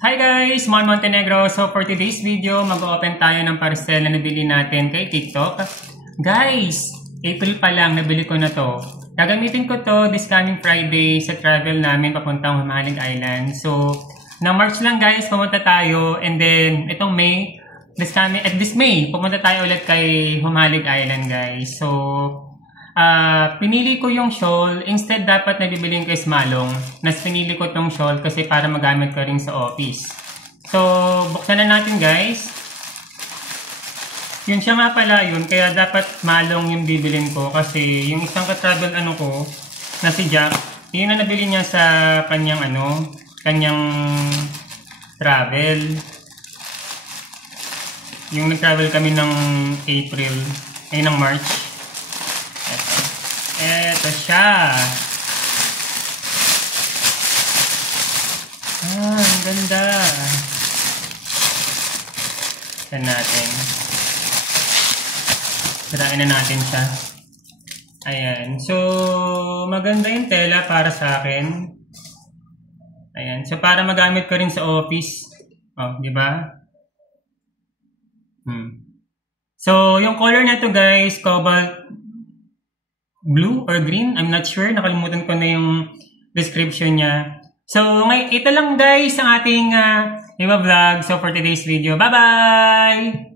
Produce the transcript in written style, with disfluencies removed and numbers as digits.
Hi guys! Mon Montenegro. So for today's video, mag-open tayo ng parcel na nabili natin kay TikTok. Guys! April pa lang, nabili ko na to. Gagamitin ko to this coming Friday sa travel namin papuntang Humalig Island. So, na March lang guys, pumunta tayo. And then, itong May, this May, pumunta tayo ulit kay Humalig Island guys. So, pinili ko yung shawl. Instead, dapat na bibilin ko is malong. Nas pinili ko tong shawl kasi para magamit ko rin sa office. So, buksan na natin guys. Yun siya nga pala yun. Kaya dapat malong yung bibilin ko. Kasi yung isang ka-travel ko, na si Jack, yun na nabili niya sa kanyang kanyang travel. Yung nag-travel kami ng April, ay ng March. Eto siya. Ang ganda. Tignan natin. Sirain na natin siya. Ayan. So, maganda yung tela para sa akin. Ayan. So, para magamit ko rin sa office. Oh, di ba? So, yung color na to guys, cobalt blue or green, I'm not sure, nakalimutan ko na yung description niya. So, ito lang guys ang ating vlog. So, for today's video, bye-bye!